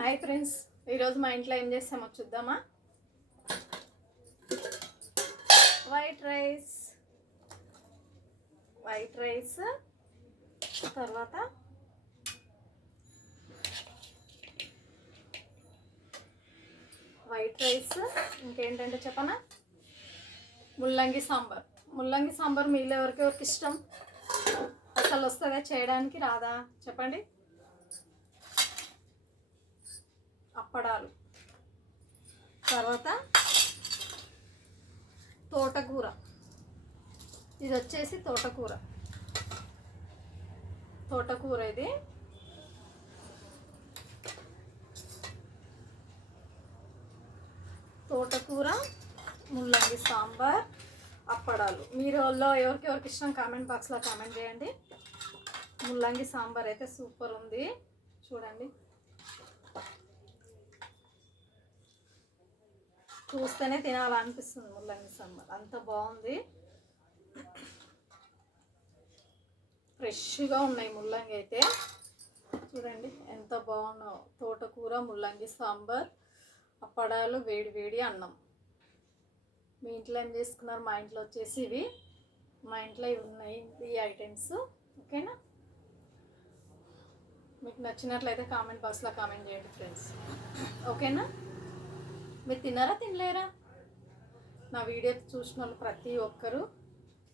Hi friends, ఈరోజు మా ఇంట్లో ఏం చేస్తామో చూద్దామా. వైట్ రైస్ తర్వాత వైట్ రైస్ ఇంకేంటంటే చెప్పనా, ముల్లంగి సాంబార్ మీలో ఎవరికి ఇష్టం? అసలు వస్తుందా చేయడానికి? రాదా చెప్పండి. అప్పడాలు, తర్వాత తోటకూర. ఇది వచ్చేసి తోటకూర ఇది తోటకూర, ముల్లంగి సాంబార్, అప్పడాలు. మీరు ఎవరికి ఇష్టం కామెంట్ బాక్స్లో కామెంట్ చేయండి. ముల్లంగి సాంబార్ అయితే సూపర్ ఉంది, చూడండి. చూస్తేనే తినాలనిపిస్తుంది ముల్లంగి సాంబార్, అంత బాగుంది. ఫ్రెష్గా ఉన్నాయి ముల్లంగి అయితే, చూడండి ఎంత బాగున్నావు. తోటకూర, ముల్లంగి సాంబార్, అప్పడాలు, వేడి వేడి అన్నం. మీ ఇంట్లో ఏం చేసుకున్నారు? మా ఇంట్లో వచ్చేసి ఇవి. మా ఇంట్లో ఇవి ఉన్నాయి, ఈ ఐటమ్స్. ఓకేనా? మీకు నచ్చినట్లయితే కామెంట్ బాక్స్లో కామెంట్ చేయండి ఫ్రెండ్స్. ఓకేనా? మీరు తిన్నారా తినలేరా? నా వీడియో చూసిన వాళ్ళు ప్రతి ఒక్కరూ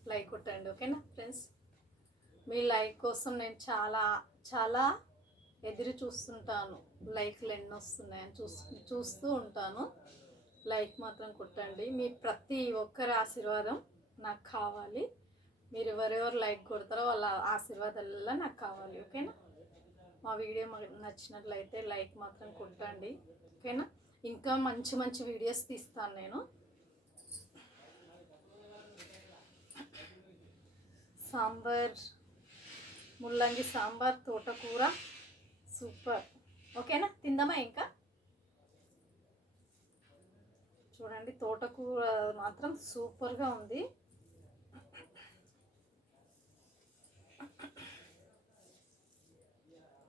లైక్ కొట్టండి. ఓకేనా ఫ్రెండ్స్? మీ లైక్ కోసం నేను చాలా ఎదురు చూస్తుంటాను. లైక్లు ఎన్ని వస్తున్నాయని చూస్తూ ఉంటాను. లైక్ మాత్రం కొట్టండి. మీ ప్రతి ఒక్కరి ఆశీర్వాదం నాకు కావాలి. మీరు ఎవరెవరు లైక్ కొడతారో వాళ్ళ ఆశీర్వాదాలలో నాకు కావాలి. ఓకేనా? మా వీడియో నచ్చినట్లయితే లైక్ మాత్రం కొట్టండి. ఓకేనా? ఇంకా మంచి వీడియోస్ తీస్తాను నేను. సాంబార్, ముల్లంగి సాంబార్, తోటకూర సూపర్. ఓకేనా? తిందామా? ఇంకా చూడండి, తోటకూర మాత్రం సూపర్గా ఉంది.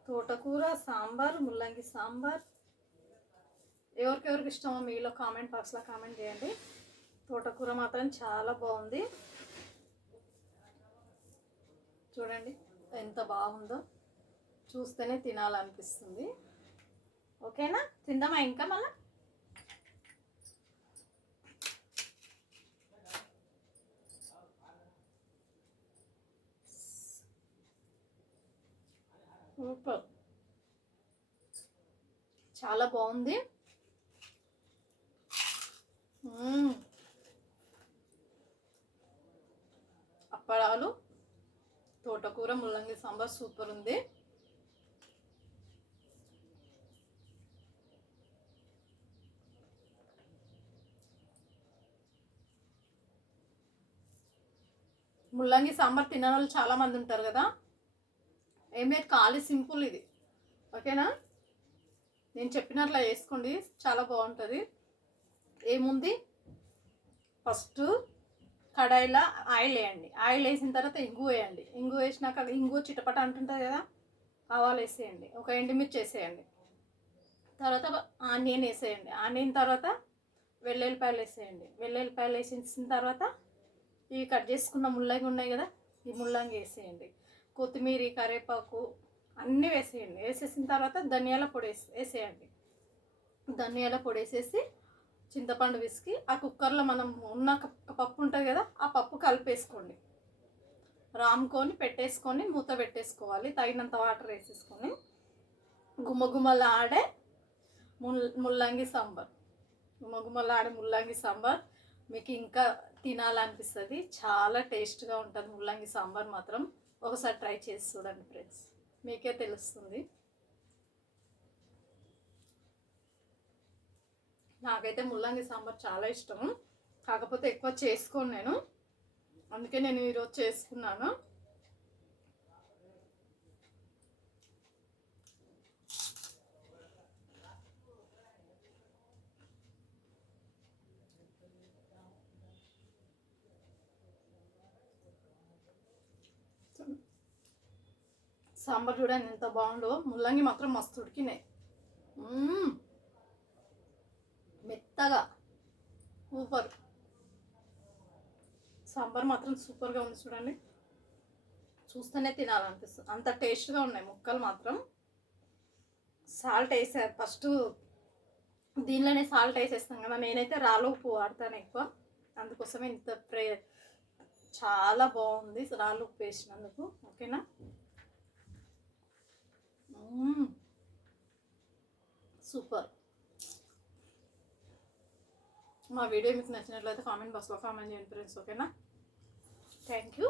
తోటకూర సాంబార్, ముల్లంగి సాంబార్ ఎవరికి ఇష్టమో మీలో కామెంట్ బాక్స్లో కామెంట్ చేయండి. తోటకూర మాత్రం చాలా బాగుంది, చూడండి ఎంత బాగుందో, చూస్తేనే తినాలనిపిస్తుంది. ఓకేనా? తిందామా ఇంకా మళ్ళా? సూపర్, చాలా బాగుంది. అప్పడాలు, తోటకూర, ముల్లంగి సాంబార్ సూపర్ ఉంది. ముల్లంగి సాంబార్ తినని వాళ్ళు చాలామంది ఉంటారు కదా. ఏం లేదు, ఖాళీ సింపుల్ ఇది. ఓకేనా? నేను చెప్పినట్లా వేసుకోండి, చాలా బాగుంటుంది. ఏముంది, ఫస్ట్ కడాయిలో ఆయిల్ వేయండి. ఆయిల్ వేసిన తర్వాత ఇంగు వేయండి. ఇంగు వేసినాక ఇంగు చిటపట అంటుంటుంది కదా, ఆవాలు వేసేయండి. ఒక ఎండుమిర్చి వేసేయండి. తర్వాత ఆనియన్ వేసేయండి. ఆనియన్ తర్వాత వెల్లుల్లిపాయలు వేసేయండి. వెల్లుల్లిపాయలు వేసిన తర్వాత ఇవి కట్ చేసుకున్న ముల్లంగి ఉన్నాయి కదా, ఈ ముల్లంగి వేసేయండి. కొత్తిమీర, కరివేపాకు అన్నీ వేసేయండి. వేసేసిన తర్వాత ధనియాల పొడి వేసేయండి. ధనియాల పొడి వేసేసి చింతపండు విసికి ఆ కుక్కర్లో మనం ఉన్న పప్పు ఉంటుంది కదా, ఆ పప్పు కలిపేసుకోండి. రాముకొని పెట్టేసుకొని మూత పెట్టేసుకోవాలి. తగినంత వాటర్ వేసేసుకొని గుమ్మగుమ్మలాడే ముల్లంగి సాంబార్, గుమ్మగుమ్మలాడే ముల్లంగి సాంబార్ మీకు ఇంకా తినాలనిపిస్తుంది. చాలా టేస్ట్గా ఉంటుంది ముల్లంగి సాంబార్ మాత్రం. ఒకసారి ట్రై చేసి చూడండి ఫ్రెండ్స్, మీకే తెలుస్తుంది. నాకైతే ముల్లంగి సాంబార్ చాలా ఇష్టం, కాకపోతే ఎక్కువ చేసుకోను నేను, అందుకే నేను ఈరోజు చేసుకున్నాను. సాంబార్ చూడండి ఎంత బాగుందో. ముల్లంగి మాత్రం మస్తు ఉడికినాయి. చల్లగా సూపర్. సాంబార్ మాత్రం సూపర్గా ఉంది చూడండి, చూస్తేనే తినాలనిపిస్తుంది, అంత టేస్ట్గా ఉన్నాయి ముక్కలు మాత్రం. సాల్ట్ వేసారు ఫస్ట్, దీనిలోనే సాల్ట్ వేసేస్తాం కదా, నేనైతే రాళ్ళు ఉప్పు వాడతాను ఎక్కువ, అందుకోసమే ఇంత చాలా బాగుంది రాళ్ళు ఉప్పు వేసినందుకు. ఓకేనా, సూపర్. మా వీడియో మీకు నచ్చినట్లయితే కామెంట్ బాక్స్లో కామెంట్ చేయండి ఫ్రెండ్స్. ఓకేనా, థ్యాంక్ యూ.